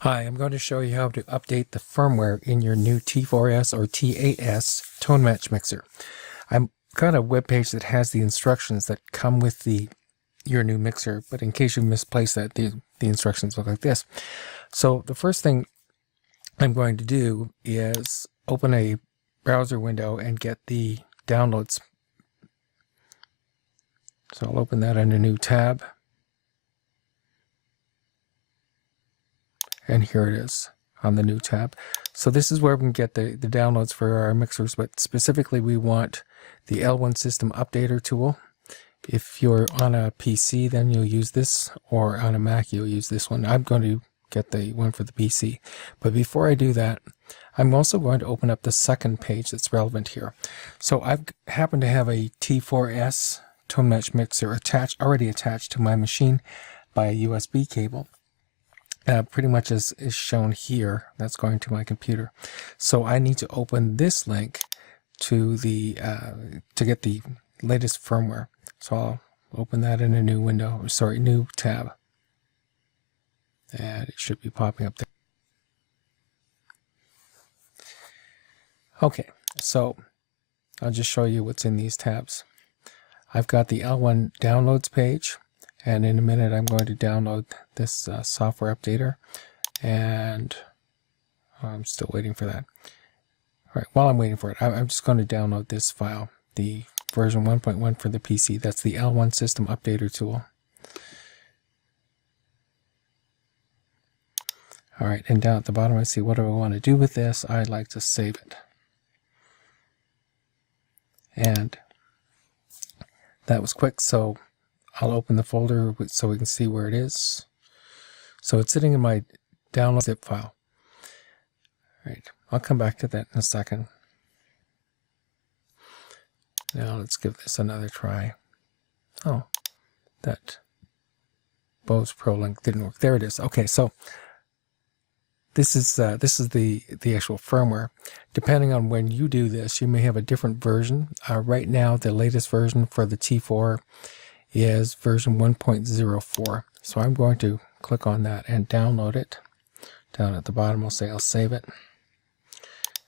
Hi, I'm going to show you how to update the firmware in your new T4S or T8S ToneMatch mixer. I've got a web page that has the instructions that come with your new mixer, but in case you misplace that, the instructions look like this. So the first thing I'm going to do is open a browser window and get the downloads. So I'll open that in a new tab. And here it is on the new tab. So this is where we can get the downloads for our mixers, but specifically we want the L1 System Updater tool. If you're on a PC, then you'll use this, or on a Mac, you'll use this one. I'm going to get the one for the PC. But before I do that, I'm also going to open up the second page that's relevant here. So I happen to have a T4S ToneMatch mixer already attached to my machine by a USB cable. Pretty much as is shown here. That's going to my computer. So I need to open this link to to get the latest firmware. So I'll open that in a new window, new tab. And it should be popping up there. Okay, so I'll just show you what's in these tabs. I've got the L1 downloads page. And in a minute, I'm going to download this software updater, and I'm still waiting for that. All right, while I'm waiting for it, I'm just going to download this file, the version 1.1 for the PC. That's the L1 System Updater tool. All right, and down at the bottom, I see what do I want to do with this. I'd like to save it. And that was quick, so I'll open the folder so we can see where it is. So it's sitting in my download zip file. All right, I'll come back to that in a second. Now let's give this another try. Oh, that Bose Pro link didn't work. There it is. Okay, so this is the actual firmware. Depending on when you do this, you may have a different version. Right now, the latest version for the T4 is version 1.04. So I'm going to click on that and download it. Down at the bottom, I'll save it.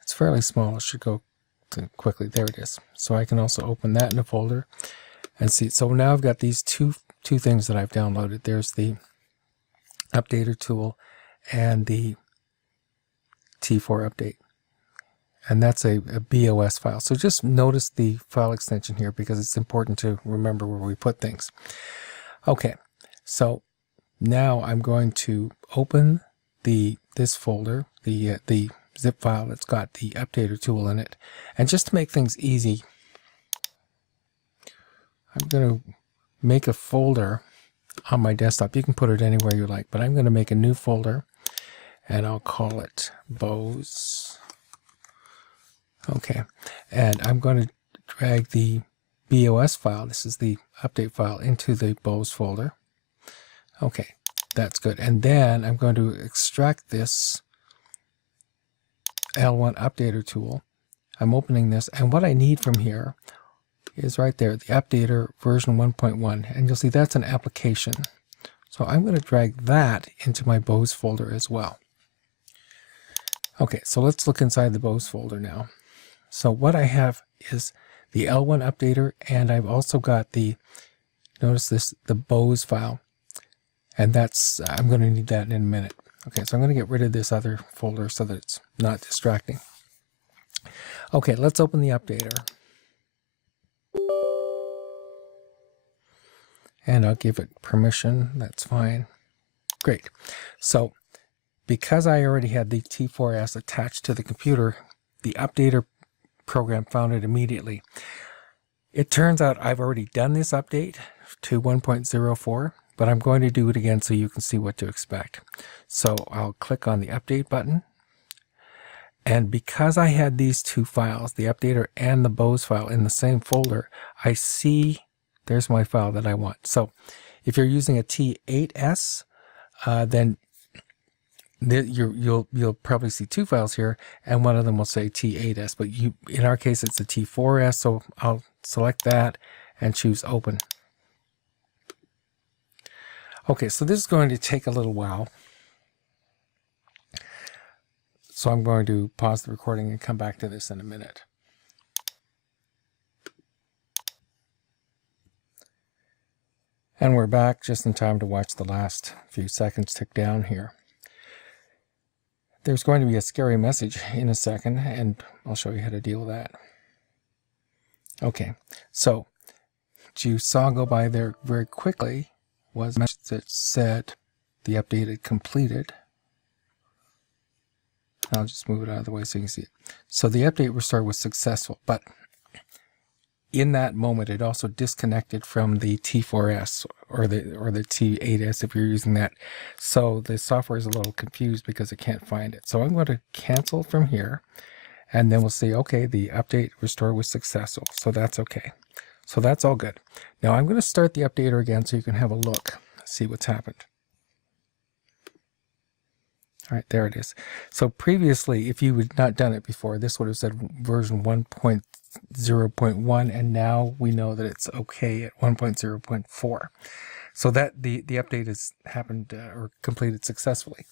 It's fairly small. It should go quickly. There it is. So I can also open that in a folder and see. So now I've got these two things that I've downloaded. There's the updater tool and the T4 update. And that's a Bose file. So just notice the file extension here because it's important to remember where we put things. Okay, so now I'm going to open this folder, the zip file that's got the updater tool in it. And just to make things easy, I'm going to make a folder on my desktop. You can put it anywhere you like, but I'm going to make a new folder and I'll call it Bose. Okay, and I'm going to drag the Bose file, this is the update file, into the Bose folder. Okay, that's good. And then I'm going to extract this L1 updater tool. I'm opening this, and what I need from here is right there, the updater version 1.1. And you'll see that's an application. So I'm going to drag that into my Bose folder as well. Okay, so let's look inside the Bose folder now. So what I have is the L1 updater, and I've also got notice this, the Bose file. And I'm going to need that in a minute. Okay, so I'm going to get rid of this other folder so that it's not distracting. Okay, let's open the updater. And I'll give it permission, that's fine. Great. So because I already had the T4S attached to the computer, the updater program found it immediately. It turns out I've already done this update to 1.04, but I'm going to do it again so you can see what to expect. So I'll click on the update button, and because I had these two files, the updater and the Bose file, in the same folder, I see there's my file that I want. So if you're using a T8S, then you'll probably see two files here, and one of them will say T8S, but in our case it's a T4S, so I'll select that and choose open. Okay, so this is going to take a little while. So I'm going to pause the recording and come back to this in a minute. And we're back just in time to watch the last few seconds tick down here. There's going to be a scary message in a second, and I'll show you how to deal with that. Okay, so what you saw go by there very quickly was a message that said the update had completed. I'll just move it out of the way so you can see it. So the update restore was successful, but in that moment it also disconnected from the T4S or the T8S if you're using that. So the software is a little confused because it can't find it. So I'm going to cancel from here, and then we'll see, okay, the update restore was successful. So that's okay. So that's all good. Now I'm going to start the updater again so you can have a look, see what's happened. All right, there it is. So previously, if you had not done it before, this would have said version 1.0.1, and now we know that it's okay at 1.0.4. So that the update has happened or completed successfully.